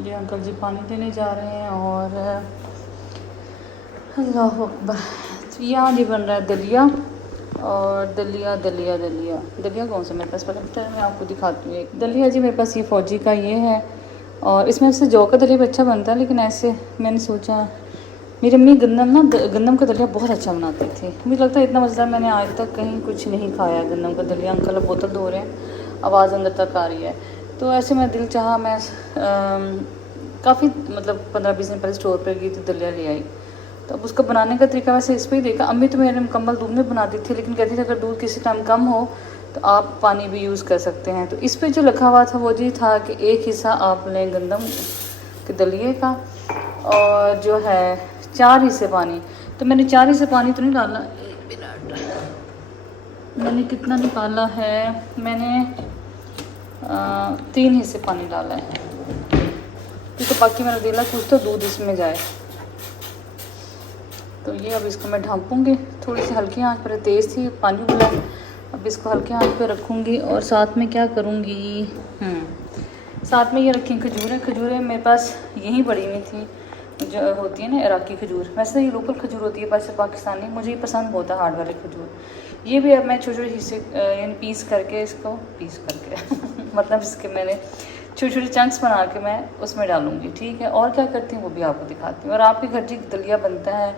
ये अंकल जी पानी देने जा रहे हैं और अल्लाह अकबर। तो यहाँ जी बन रहा है दलिया। और दलिया दलिया दलिया दलिया कौन सा मेरे पास पता है, मैं आपको दिखाती हूँ। एक दलिया जी मेरे पास ये फ़ौजी का ये है और इसमें से जौ का दलिया भी अच्छा बनता है, लेकिन ऐसे मैंने सोचा मेरी अम्मी गंदम का दलिया बहुत अच्छा बनाती थी। मुझे लगता है इतना मज़ेदार मैंने आज तक कहीं कुछ नहीं खाया गंदम का दलिया। अंकल अब बोतल धो रहे हैं, आवाज़ अंदर तक आ रही है। तो ऐसे मैं दिल चाहा, मैं काफ़ी मतलब 15-20 दिन पहले स्टोर पर गई तो दलिया ले आई। तो अब उसका बनाने का तरीका वैसे इस पर ही देखा। अम्मी तो मेरे मुकम्मल दूध में बनाती थी, लेकिन कहती थी अगर दूध किसी टाइम कम हो तो आप पानी भी यूज़ कर सकते हैं। तो इस पर जो लिखा हुआ था वो जी था कि एक हिस्सा आप लें गंदम के दलिए का और जो है 4 हिस्से पानी। तो मैंने 4 हिस्से पानी तो नहीं डाला, 1 मिनट, मैंने कितना निकाला है, मैंने 3 हिस्से पानी डाला है, क्योंकि बाकी मैंने दिला कुछ तो दूध इसमें जाए। तो ये अब इसको मैं ढांपूँगी, थोड़ी सी हल्की आंच पर, तेज़ थी पानी उबला। अब इसको हल्की आंच पे रखूँगी और साथ में क्या करूँगी, साथ में ये रखी खजूरें। खजूरें मेरे पास यहीं पड़ी हुई थी, जो होती है ना इराकी खजूर। वैसे ये लोकल खजूर होती है वैसे पाकिस्तानी, मुझे ये पसंद बहुत है हार्ड वाले खजूर। ये भी अब मैं छोटे छोटे हिस्से यानी पीस करके इसको मतलब इसके मैंने छोटे छोटे चंक्स बना के मैं उसमें डालूँगी, ठीक है। और क्या करती हूँ वो भी आपको दिखाती हूँ। और आपके घर जी दलिया बनता है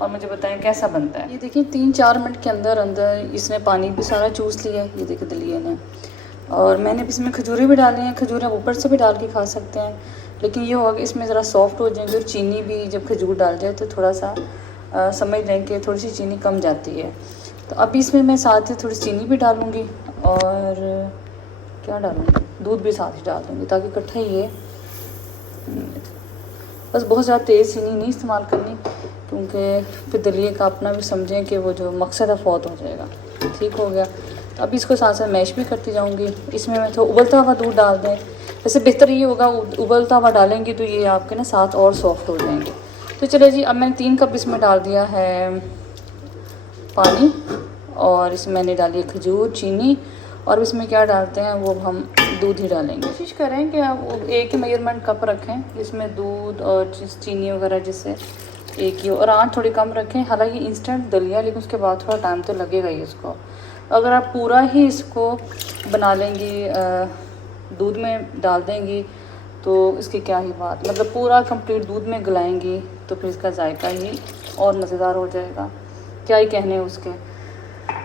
और मुझे बताएं कैसा बनता है। ये देखिए 3-4 मिनट के अंदर अंदर इसने पानी भी सारा चूस लिया है, ये देखिए दलिया ने। और मैंने इसमें खजूरें भी डाली हैं, खजूरें ऊपर से भी डाल के खा सकते हैं, लेकिन ये होगा कि इसमें ज़रा सॉफ्ट हो जाएंगे। और चीनी भी जब खजूर डाल जाए तो थोड़ा सा समझ लें कि थोड़ी सी चीनी कम जाती है। तो अभी इसमें मैं साथ ही थोड़ी चीनी भी डालूँगी और क्या डालूँगी, दूध भी साथ ही डाल दूँगी ताकि इकट्ठा ही है। बस बहुत ज़्यादा तेज़ चीनी नहीं इस्तेमाल करनी, क्योंकि फिर दलिए का अपना भी समझें कि वो जो मकसद है फौत हो जाएगा। ठीक हो गया। तो अभी इसको साथ साथ मैश भी करती जाऊँगी। इसमें मैं थोड़ा उबलता हुआ दूध डाल दें, वैसे बेहतर ये होगा उबलता हुआ डालेंगे तो ये आपके ना साथ और सॉफ्ट हो जाएंगे। तो चलिए जी, अब मैंने 3 कप इसमें डाल दिया है पानी और इसमें मैंने डाली है खजूर, चीनी, और इसमें क्या डालते हैं वो हम दूध ही डालेंगे। कोशिश करें कि आप एक ही मेजरमेंट कप रखें इसमें दूध और चीनी वगैरह, जिससे एक ही हो, और आँच थोड़ी कम रखें। हालांकि इंस्टेंट दलिया, लेकिन उसके बाद थोड़ा टाइम तो लगेगा ही इसको। अगर आप पूरा ही इसको बना लेंगी, दूध में डाल देंगी, तो इसकी क्या ही बात, मतलब पूरा कंप्लीट दूध में गलाएंगी तो फिर इसका जायका ही और मज़ेदार हो जाएगा, क्या ही कहने उसके।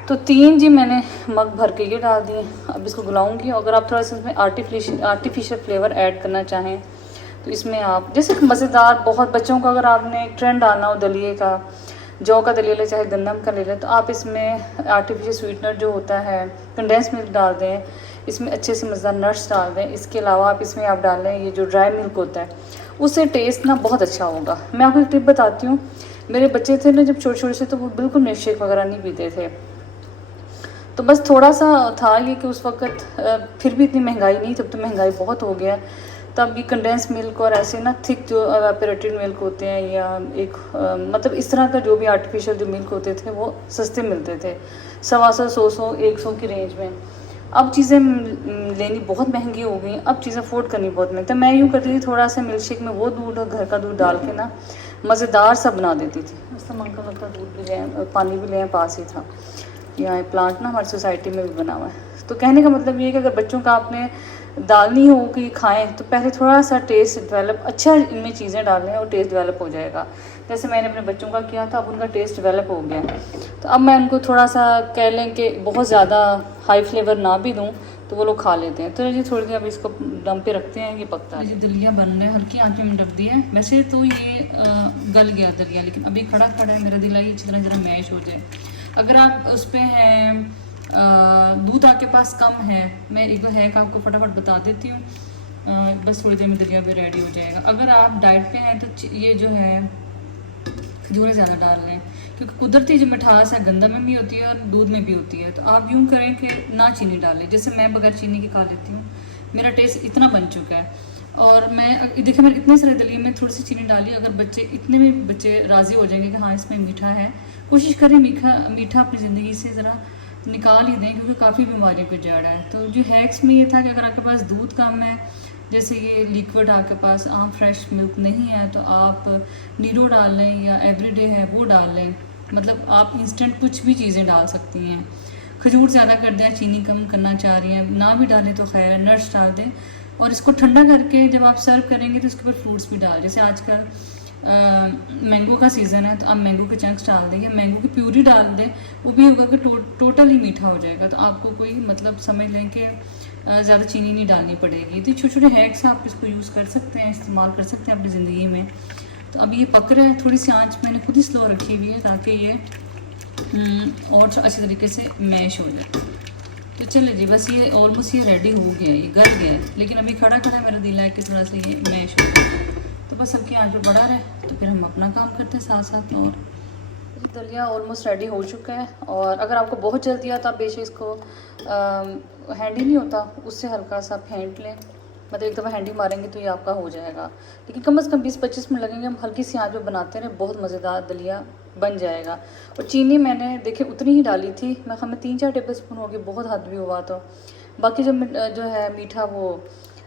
तो 3 जी मैंने मग भर के ये डाल दिए। अब इसको गलाऊंगी। अगर आप थोड़ा सा इसमें आर्टिफिशियल फ्लेवर ऐड करना चाहें तो इसमें आप जैसे मज़ेदार, बहुत बच्चों का अगर आपने एक ट्रेंड डालना हो दलिए का, जौ का दलिया ले चाहे गंदम का ले लें, तो आप इसमें आर्टिफिशियल स्वीटनर जो होता है, कंडेंस मिल्क डाल दें, इसमें अच्छे से मज़ेदार नट्स डाल दें। इसके अलावा आप इसमें आप डाल लें ये जो ड्राई मिल्क होता है, उससे टेस्ट ना बहुत अच्छा होगा। मैं आपको एक टिप बताती हूँ। मेरे बच्चे थे ना जब छोटे छोटे से, तो वो बिल्कुल मिल्क शेक वगैरह नहीं पीते थे। तो बस थोड़ा सा था ये कि उस वक्त फिर भी इतनी महंगाई नहीं, तब तो महंगाई बहुत हो गया। तब ये कंडेंस मिल्क और ऐसे ना थिक जो एवापोरेटेड मिल्क होते हैं, या एक मतलब इस तरह का जो भी आर्टिफिशियल जो मिल्क होते थे वो सस्ते मिलते थे, 125, 100 की रेंज में। अब चीज़ें लेनी बहुत महंगी हो गई, अब चीज़ें अफोर्ड करनी बहुत महंगी। तो मैं यूँ करती थी, थोड़ा सा मिल्क शेक में वो दूध और घर का दूध डाल के ना मज़ेदार सा बना देती थी। उस समय का लगता दूध भी ले, पानी भी ले, पास ही था। यहाँ प्लांट ना हमारी सोसाइटी में भी बना हुआ है। तो कहने का मतलब ये है कि अगर बच्चों का आपने डालनी हो कि खाएं, तो पहले थोड़ा सा टेस्ट डेवलप, अच्छा इनमें चीज़ें डालें और टेस्ट डेवलप हो जाएगा। जैसे मैंने अपने बच्चों का किया था, अब उनका टेस्ट डेवलप हो गया। तो अब मैं उनको थोड़ा सा कह लें कि बहुत ज़्यादा हाई फ्लेवर ना भी दूँ तो वो लोग खा लेते हैं। तो ये थोड़ी देर अब इसको दम पे रखते हैं, ये पकता है। ये दलिया बन रहा है, हल्की आँच में मैंने ढक दिया है। वैसे तो ये गल गया दलिया, लेकिन अभी खड़ा खड़ा है। मेरा दिल है अच्छी तरह ज़रा मैश हो जाए। अगर आप उस पर हैं दूध आपके पास कम है, मैं एक दो हैक आपको फटाफट बता देती हूँ, बस थोड़ी देर में दलिया भी रेडी हो जाएगा। अगर आप डाइट पे हैं तो ये जो है खजूरें ज़्यादा डाल लें, क्योंकि कुदरती जो मिठास है गंदम में भी होती है और दूध में भी होती है। तो आप यूँ करें कि ना चीनी डालें, जैसे मैं बगैर चीनी की खा लेती हूँ, मेरा टेस्ट इतना बन चुका है। और मैं देखिए मैंने इतने सारे दलिए में थोड़ी सी चीनी डाली। अगर बच्चे इतने में बच्चे राज़ी हो जाएंगे कि हाँ इसमें मीठा है, कोशिश करें मीठा अपनी ज़िंदगी से ज़रा निकाल ही दें, क्योंकि काफ़ी बीमारियों की जड़ है। तो जो हैक्स में ये था कि अगर आपके पास दूध कम है जैसे ये लिक्विड आपके पास फ्रेश मिल्क नहीं है तो आप नीरो डाल लें या एवरीडे है वो डाल लें। मतलब आप इंस्टेंट कुछ भी चीज़ें डाल सकती हैं। खजूर ज़्यादा कर दें, चीनी कम करना चाह रही हैं, ना भी डालें तो खैर है, नट्स डाल दें। और इसको ठंडा करके जब आप सर्व करेंगे तो उसके ऊपर फ्रूट्स भी डाल, जैसे आजकल मैंगो का सीज़न है तो आप मैंगो के चंक्स डाल दें या मैंगो की प्यूरी डाल दें। वो भी होगा कि टोटली मीठा हो जाएगा, तो आपको कोई मतलब समझ लें कि ज़्यादा चीनी नहीं डालनी पड़ेगी। तो छोटे छोटे हैक्स आप इसको यूज़ कर सकते हैं, इस्तेमाल कर सकते हैं अपनी ज़िंदगी में। तो अब ये पक रहा है, थोड़ी सी आंच मैंने खुद ही स्लो रखी हुई है ताकि ये और अच्छे तरीके से मैश हो जाए। तो चले जी, बस ये ऑलमोस्ट ये रेडी हो गया, ये गल गया है, लेकिन अभी खड़ा खड़ा मेरा दिल है कि थोड़ा सा ये मैश हो जाए। तो बस सबकी आंच पे बढ़ा रहे तो फिर हम अपना काम करते हैं साथ साथ में। और दलिया ऑलमोस्ट रेडी हो चुका है। और अगर आपको बहुत जल्दी है तो आप बेशक इसको हैंडी नहीं होता उससे हल्का सा फेंट लें, मतलब एक दफ़ा हैंडी मारेंगे तो ये आपका हो जाएगा। लेकिन कम से कम 20-25 मिनट लगेंगे, हम हल्की सी आंच पे बनाते रहे, बहुत मज़ेदार दलिया बन जाएगा। और चीनी मैंने देखिए उतनी ही डाली थी, मैं हमें 3-4 टेबल स्पून होगी, बहुत हद भी हुआ तो बाकी जो है मीठा वो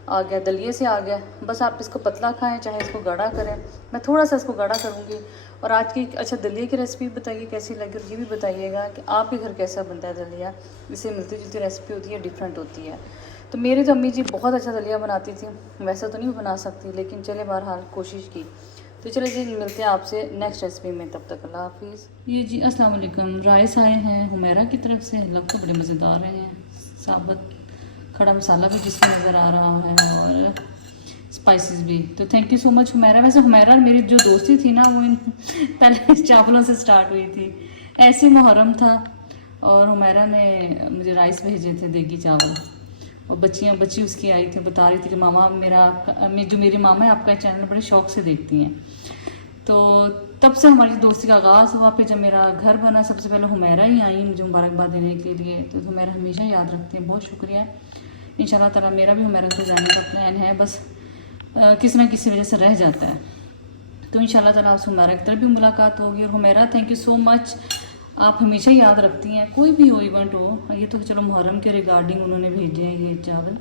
आ गया, दलिए से आ गया। बस आप इसको पतला खाएं चाहे इसको गाढ़ा करें, मैं थोड़ा सा इसको गाढ़ा करूँगी। और आज की अच्छा दलिए की रेसिपी बताइए कैसी लगी, और ये भी बताइएगा कि आपके घर कैसा बनता है दलिया। इससे मिलती जुलती रेसिपी होती है, डिफरेंट होती है। तो मेरी तो अम्मी जी बहुत अच्छा दलिया बनाती थी, वैसा तो नहीं बना सकती लेकिन चले बहरहाल कोशिश की। तो चले जी, मिलते हैं आपसे नेक्स्ट रेसिपी में, तब तक अल्लाह हाफिज़। ये जी अस्सलाम वालेकुम, राइस आए हैं हुमैरा की तरफ से, लग तो बड़े मज़ेदार हैं। साबुत खड़ा मसाला भी जिसमें नज़र आ रहा है और स्पाइसेस भी। तो thank you so much Humaira. वैसे हुमैरा मेरी जो दोस्ती थी ना वो पहले चावलों से स्टार्ट हुई थी। ऐसे मुहर्रम था और हुमैरा ने मुझे राइस भेजे थे, देगी चावल। और बच्ची उसकी आई थी, बता रही थी कि मामा जो मेरी मामा है आपका चैनल बड़े शौक से देखती हैं। तो तब से हमारी दोस्ती का आगाज़ हुआ। फिर जब मेरा घर बना सबसे पहले हुमैरा ही आई मुझे मुबारकबाद देने के लिए, तो हुमैरा हमेशा याद रखती हैं, बहुत शुक्रिया। इंशाल्लाह ताला मेरा भी हुमैरा को जाने का प्लान है, बस किसी ना किसी वजह से रह जाता है। तो इंशाल्लाह ताला आपसे हुमैरा की तरफ भी मुलाकात होगी। और Humaira thank you so much, आप हमेशा याद रखती हैं कोई भी हो इवेंट हो। ये तो चलो मुहर्रम के रिगार्डिंग उन्होंने भेजे हैं ये चावल,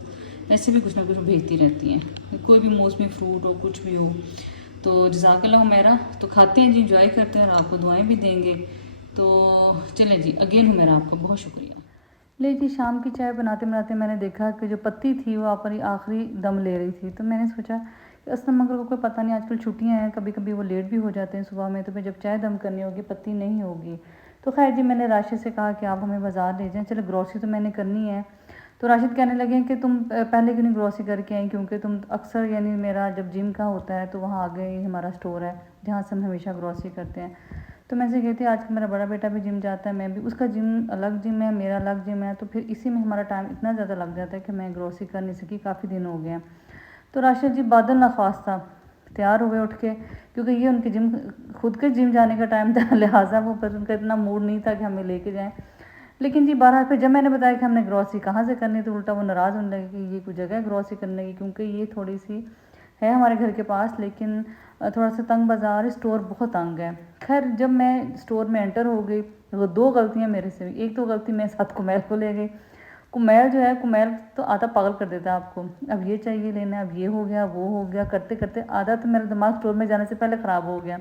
ऐसे भी कुछ ना कुछ भेजती रहती हैं, कोई भी मौसमी फ्रूट हो कुछ भी हो। तो जज़ाकल्लाह हुमैरा। तो खाते हैं जी, इंजॉय करते हैं और आपको दुआएं भी देंगे। तो चलें जी, अगेन हुमैरा आपका बहुत शुक्रिया। ले जी, शाम की चाय बनाते बनाते मैंने देखा कि जो पत्ती थी वो अपनी आखिरी दम ले रही थी। तो मैंने सोचा कि असलम अगर को कोई पता नहीं, आजकल छुट्टियां हैं, कभी कभी वो लेट भी हो जाते हैं सुबह में, तो फिर जब चाय दम करनी होगी पत्ती नहीं होगी। तो खैर जी, मैंने राशिद से कहा कि आप हमें बाज़ार ले जाएं, चलो ग्रॉसरी तो मैंने करनी है। तो राशिद कहने लगे कि तुम पहले क्यों नहीं ग्रॉसरी करके आई, क्योंकि तुम अक्सर यानी मेरा जब जिम का होता है तो वहाँ आगे ही हमारा स्टोर है जहाँ से हम हमेशा ग्रॉसरी करते हैं। तो मैं से कहती आज मेरा बड़ा बेटा भी जिम जाता है, मैं भी, उसका जिम अलग जिम है, मेरा अलग जिम है, तो फिर इसी में हमारा टाइम इतना ज़्यादा लग जाता है कि मैं ग्रॉसरी कर नहीं सकी, काफ़ी दिन हो गए हैं। तो राशिद जी बादल नख्वास था, तैयार हुए उठ के, क्योंकि ये उनके जिम खुद के जिम जाने का टाइम था, लिहाजा वो पर उनका इतना मूड नहीं था कि हमें लेके जाएं। लेकिन जी बहरहाल फिर जब मैंने बताया कि हमने ग्रॉसरी कहाँ से करनी, तो उल्टा वो नाराज़ होने लगे कि ये कोई जगह है ग्रॉसरी करने की, क्योंकि ये थोड़ी सी है हमारे घर के पास, लेकिन थोड़ा सा तंग बाज़ार, स्टोर बहुत तंग है। खैर जब मैं स्टोर में एंटर हो गई तो 2 गलतियाँ मेरे से हुई। एक तो गलती मैं साथ कुमैल को ले गई। कुमैल जो है, कुमैल तो आधा पागल कर देता है आपको, अब ये चाहिए लेना, अब ये हो गया वो हो गया, करते करते आधा तो मेरा दिमाग स्टोर में जाने से पहले ख़राब हो गया।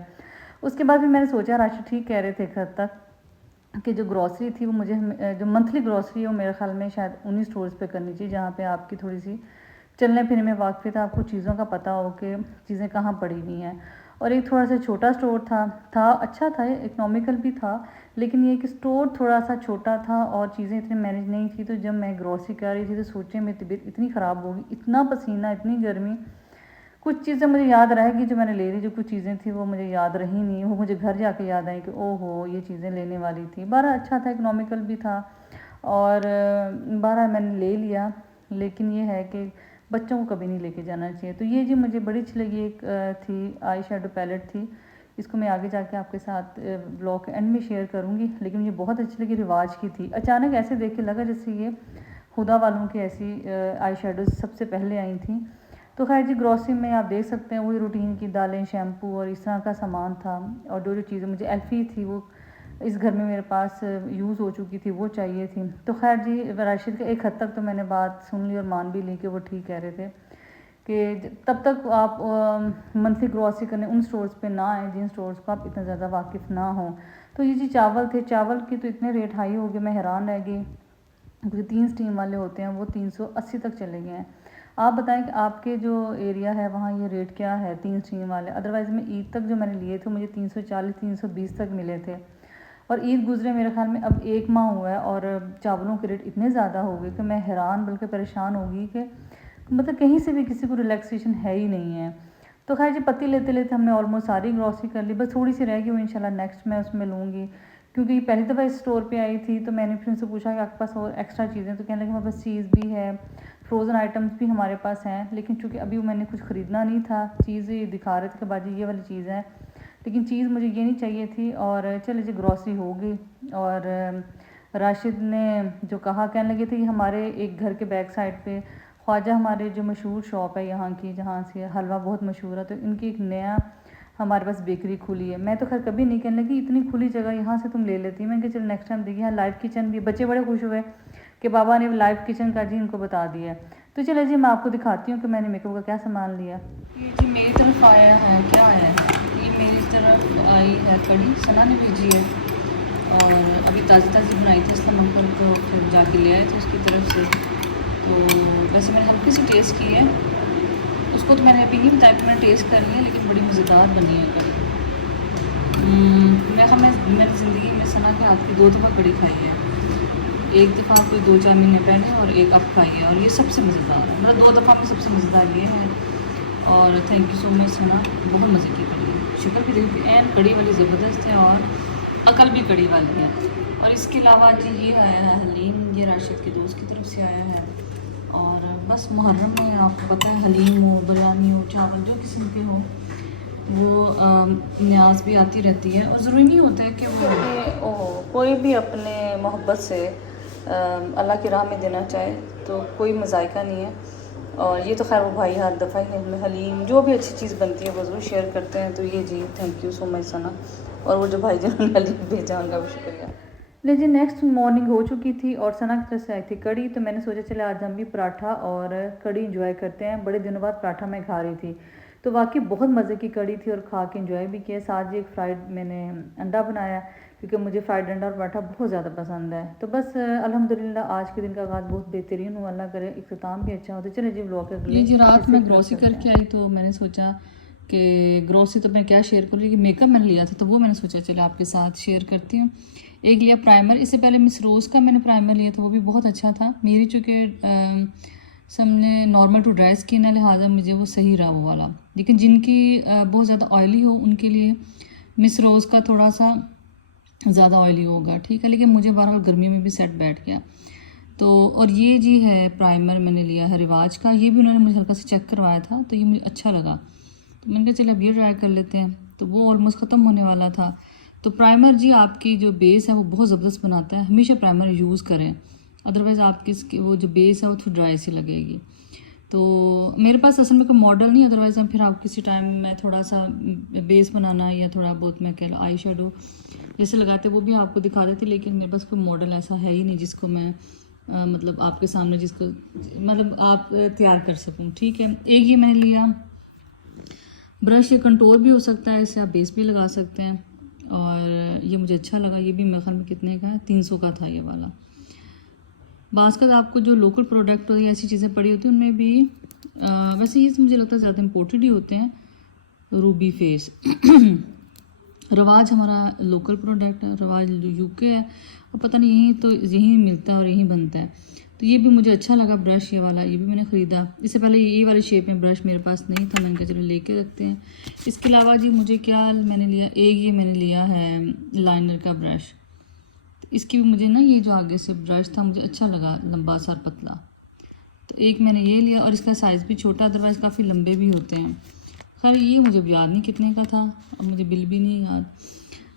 उसके बाद भी मैंने सोचा राशि ठीक कह रहे थे एक हद तक कि जो ग्रॉसरी थी वो मुझे जो मंथली ग्रॉसरी है वो मेरे ख्याल में शायद उन्हीं स्टोर्स पे करनी चाहिए जहाँ पे आपकी थोड़ी सी चलने फिरने में वाक़फ़ियत है, आपको चीज़ों का पता हो कि चीज़ें कहाँ पड़ी हुई हैं। और एक थोड़ा सा छोटा स्टोर था अच्छा था, इकनॉमिकल भी था, लेकिन ये कि स्टोर थोड़ा सा छोटा था और चीज़ें इतनी मैनेज नहीं थी। तो जब मैं ग्रॉसरी कर रही थी तो सोचे मेरी तबीयत इतनी ख़राब होगी, इतना पसीना, इतनी गर्मी, कुछ चीज़ें मुझे याद रहेगी जो मैंने ले ली, जो कुछ चीज़ें थी वो मुझे याद रही नहीं, वो मुझे घर जाके याद आई कि ओहो ये चीज़ें लेने वाली थी। बड़ा अच्छा था, इकनॉमिकल भी था और बड़ा मैंने ले लिया। लेकिन ये है कि बच्चों को कभी नहीं लेके जाना चाहिए। तो ये जी मुझे बड़ी अच्छी लगी, एक थी आई शेडो पैलेट थी, इसको मैं आगे जाके आपके साथ ब्लॉग के एंड में शेयर करूँगी, लेकिन ये बहुत अच्छी लगी, रिवाज की थी। अचानक ऐसे देख के लगा जैसे ये हुदा वालों की ऐसी आई शेडोज़ सबसे पहले आई थी। तो खैर जी ग्रॉसरी में आप देख सकते हैं वही रूटीन की दालें, शैम्पू और इस तरह का सामान था। और जो चीज़ें मुझे एल्फ़ी थी वो इस घर में मेरे पास यूज़ हो चुकी थी, वो चाहिए थी। तो खैर जी राशिद का एक हद तक तो मैंने बात सुन ली और मान भी ली कि वो ठीक कह रहे थे कि तब तक आप मंथली ग्रॉसरी करने उन स्टोर्स पे ना आए जिन स्टोर्स को आप इतना ज़्यादा वाकिफ़ ना हो। तो ये जी चावल थे, चावल के तो इतने रेट हाई हो गए, मैं हैरान रह गई, क्योंकि 3 स्टीम वाले होते हैं वो 380 तक चले गए हैं। आप बताएं कि आपके जो एरिया है वहाँ ये रेट क्या है 3 स्टीम वाले। अदरवाइज़ मैं ईद तक जो मैंने लिए थे मुझे 340 320 तक मिले थे, और ईद गुजरे मेरे ख्याल में अब 1 माह हुआ है और चावलों के रेट इतने ज़्यादा हो गए कि मैं हैरान बल्कि परेशान हो गई कि मतलब कहीं से भी किसी को रिलैक्सेशन है ही नहीं है। तो खैर जी पत्ती लेते लेते हमने ऑलमोस्ट सारी ग्रॉसरी कर ली, बस थोड़ी सी रह गई वो इंशाल्लाह नेक्स्ट मैं उसमें लूँगी, क्योंकि पहली दफ़ा इस स्टोर पे आई थी तो मैंने फिर उनसे पूछा कि आपके पास और एक्स्ट्रा चीज़ें, तो कहने लगे हमारे पास चीज़ भी है, फ्रोज़न आइटम्स भी हमारे पास हैं, लेकिन चूँकि अभी मैंने कुछ ख़रीदना नहीं था, चीज़ें दिखा रहे थे कि बाजी ये वाली चीज़ है, लेकिन चीज़ मुझे ये नहीं चाहिए थी। और चले जी ग्रॉसरी हो गई, और राशिद ने जो कहा, कहने लगे थे कि हमारे एक घर के बैक साइड पे ख्वाजा हमारे जो मशहूर शॉप है यहाँ की, जहाँ से हलवा बहुत मशहूर है, तो इनकी एक नया हमारे पास बेकरी खुली है। मैं तो खैर कभी नहीं, कहने लगी इतनी खुली जगह यहाँ से तुम ले लेती। मैं कहा चलो नेक्स्ट टाइम देखिए, यहाँ लाइव किचन भी, बच्चे बड़े खुश हुए कि बाबा ने लाइव किचन का जी इनको बता दिया। तो चले जी मैं आपको दिखाती हूँ कि मैंने मेकअप का क्या सामान लिया। ये जी मेरी तरफ आया है, क्या आया है, ये मेरी तरफ आई है कड़ी, सना ने भेजी है, और अभी ताज़ी ताज़ी बनाई थी इसलिए मकर, तो फिर जाके ले आए थे उसकी तरफ से। तो वैसे मैंने हल्की सी टेस्ट की है, उसको तो मैंने अभी नहीं बताया कि मैंने टेस्ट कर लिया, लेकिन बड़ी मज़ेदार बनी है कड़ी। मैंने ज़िंदगी में सना के हाथ की 2 दफ़ा कड़ी खाई है, एक दफ़ा कोई 2-4 महीने पहले और एक अब खाई है, और ये सबसे मज़ेदार है, मतलब 2 दफ़ा में सबसे मज़ेदार ये है। और थैंक यू सो मच सना, बहुत मज़े की कड़ी है, शक्ल भी देखो एन कड़ी वाली ज़बरदस्त है और अकल भी कड़ी वाली है। और इसके अलावा जी ये आया है हलीम, ये राशिद के दोस्त की तरफ से आया है। और बस मुहर्रम में आपको पता है हलीम हो, बिरयानी हो, चावल जो किस्म के हो, वो न्याज भी आती रहती है, और ज़रूरी नहीं होता है कि वो कोई भी अपने मोहब्बत से अल्लाह की राह में देना चाहे तो कोई मज़ायका नहीं है। और ये तो खैर वो भाई हर दफ़ा ही हमें हलीम जो भी अच्छी चीज़ बनती है वो ज़रूर शेयर करते हैं। तो ये जी थैंक यू सो मच सना, और वो जो भाई जिन्होंने हलीम भेजा उनका भी शुक्रिया। लेकिन नेक्स्ट मॉर्निंग हो चुकी थी और सना की तरफ से आई थी कड़ी, तो मैंने सोचा चले आज हम भी पराठा और कड़ी इंजॉय करते हैं। बड़े दिनों बाद पराठा मैं खा रही थी, तो वाकई बहुत मज़े की कड़ी थी और खा के इंजॉय भी किया। साथ ही एक फ्राइड मैंने अंडा बनाया, क्योंकि मुझे फ्राइड अंडा और पराठा बहुत ज़्यादा पसंद है। तो बस अल्हम्दुलिल्लाह आज के दिन का आगाज़ बहुत बेहतरीन हुआ, अल्लाह करे इख्तिताम भी अच्छा हो। तो चले जी व्लॉग के अगले जी रात में ग्रॉसरी करके आई, तो मैंने सोचा कि ग्रॉसरी तो मैं क्या शेयर करूँ, लेकिन मेकअप मैंने लिया था तो वो मैंने सोचा चलो आपके साथ शेयर करती हूँ। एक लिया प्राइमर, इससे पहले मिस रोज़ का मैंने प्राइमर लिया था, वो भी बहुत अच्छा था। मेरी चूँकि सबने नॉर्मल टू ड्राई स्किन है, लिहाजा मुझे वो सही रहा वो वाला। लेकिन जिनकी बहुत ज़्यादा ऑयली हो उनके लिए मिस रोज़ का थोड़ा सा ज़्यादा ऑयली होगा, ठीक है, लेकिन मुझे बहरहाल गर्मियों में भी सेट बैठ गया। तो और ये जी है प्राइमर मैंने लिया है रिवाज का, ये भी उन्होंने मुझे हल्का सा चेक करवाया था, तो ये मुझे अच्छा लगा, तो मैंने कहा चलो अब ये ट्राई कर लेते हैं। तो वो ऑलमोस्ट ख़त्म होने वाला था। तो प्राइमर जी आपकी जो बेस है वो बहुत ज़बरदस्त बनाता है, हमेशा प्राइमर यूज़ करें, अदरवाइज़ आपकी वो जो बेस है वो थोड़ी ड्राई सी लगेगी। तो मेरे पास असल में कोई मॉडल नहीं, अदरवाइज़ हम फिर आप किसी टाइम में थोड़ा सा बेस बनाना या थोड़ा बहुत मैं कह लो आई शेडो जैसे लगाते वो भी आपको दिखा देती, लेकिन मेरे पास कोई मॉडल ऐसा है ही नहीं जिसको मैं मतलब आपके सामने जिसको मतलब आप तैयार कर सकूँ, ठीक है। एक ये मैंने लिया ब्रश, ये कंटूर भी हो सकता है, इससे आप बेस भी लगा सकते हैं, और ये मुझे अच्छा लगा। ये भी मेरे ख्याल में कितने का है, 300 का था ये वाला। बास्कत आपको जो लोकल प्रोडक्ट या ऐसी चीज़ें पड़ी होती हैं उनमें भी वैसे ये मुझे लगता है ज़्यादा इम्पोर्टेड ही होते हैं। रूबी फेस रवाज हमारा लोकल प्रोडक्ट है, रवाज यूके है, और पता नहीं यहीं तो यहीं मिलता है और यहीं बनता है। तो ये भी मुझे अच्छा लगा ब्रश, ये वाला ये भी मैंने ख़रीदा। इससे पहले ये वाले शेप में ब्रश मेरे पास नहीं था, मैंने कहा चलो लेके रखते हैं। इसके अलावा जी मुझे क्या मैंने लिया, एक ये मैंने लिया है लाइनर का ब्रश, तो इसकी भी मुझे ना ये जो आगे से ब्रश था मुझे अच्छा लगा, लंबा सा पतला, तो एक मैंने ये लिया, और इसका साइज़ भी छोटा, अदरवाइज़ काफ़ी लंबे भी होते हैं। खैर ये मुझे याद नहीं कितने का था, अब मुझे बिल भी नहीं याद।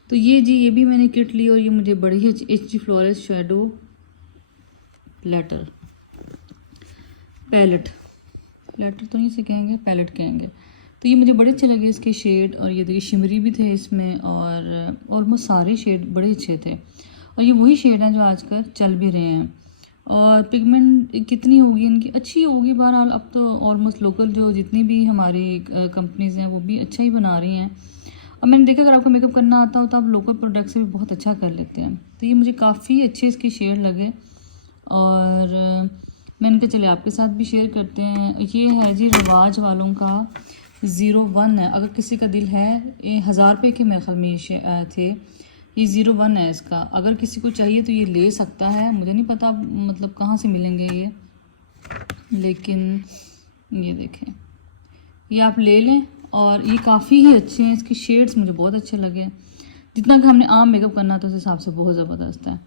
तो ये जी ये भी मैंने किट ली, और ये मुझे बड़ी है HG फ्लोरेंस शेडो पैलेट तो नहीं से कहेंगे, पैलेट कहेंगे। तो ये मुझे बड़े अच्छे लगे इसके शेड, और ये देखिए शिमरी भी थे इसमें, और ऑलमोस्ट सारे शेड बड़े अच्छे थे, और ये वही शेड हैं जो आजकल चल भी रहे हैं। और पिगमेंट कितनी होगी इनकी, अच्छी होगी बहरहाल। अब तो ऑलमोस्ट लोकल जो जितनी भी हमारी कंपनीज़ हैं वो भी अच्छा ही बना रही हैं। अब मैंने देखा अगर आपको मेकअप करना आता हो तो आप लोकल प्रोडक्ट से भी बहुत अच्छा कर लेते हैं। तो ये मुझे काफ़ी अच्छे इसकी शेड लगे और मैंने कहा चले आपके साथ भी शेयर करते हैं। ये है जी रिवाज वालों का 01 है। अगर किसी का दिल है, ये 1000 रुपये के मेरे ख्याल में ये थे। ये 01 है इसका। अगर किसी को चाहिए तो ये ले सकता है। मुझे नहीं पता मतलब कहाँ से मिलेंगे ये, लेकिन ये देखें, ये आप ले लें और ये काफ़ी ही अच्छे हैं। इसकी शेड्स मुझे बहुत अच्छे लगे। जितना कि हमने आम मेकअप करना था उस हिसाब से बहुत ज़बरदस्त है।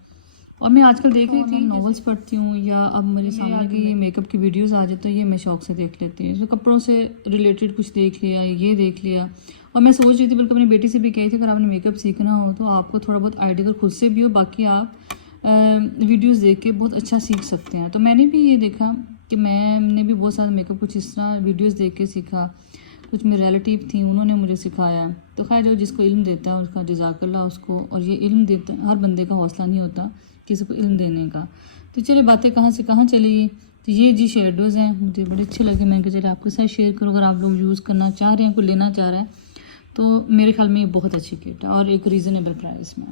और मैं आजकल देख रही थी, नॉवेल्स पढ़ती हूँ या अब मेरे सामने की ये मेकअप की वीडियोस आ जाए तो ये मैं शौक से देख लेती हूँ। तो कपड़ों से रिलेटेड कुछ देख लिया, ये देख लिया। और मैं सोच रही थी, बल्कि अपनी बेटी से भी कही थी, अगर आपने मेकअप सीखना हो तो आपको थोड़ा बहुत आइडिया खुद से भी हो, बाकी आप वीडियोज़ देख के बहुत अच्छा सीख सकते हैं। तो मैंने भी ये देखा कि मैंने भी बहुत सारा मेकअप कुछ इस तरह वीडियोज़ देख के सीखा। कुछ मेरे रिलेटिव थी, उन्होंने मुझे सिखाया। तो खैर जो जिसको इल्म देता है उसका जज़ाकल्लाह उसको। और ये इल्म देता, हर बंदे का हौसला नहीं होता किसी को इल्म देने का। तो चले बातें कहाँ से कहाँ चली गई। तो ये जी शेडोज़ हैं, मुझे बड़े अच्छे लगे। मैंने कहा चले आपके साथ शेयर करो। अगर आप लोग यूज़ करना चाह रहे हैं, कोई लेना चाह रहा है तो मेरे ख्याल में ये बहुत अच्छी किट है और एक रीज़नेबल प्राइस में।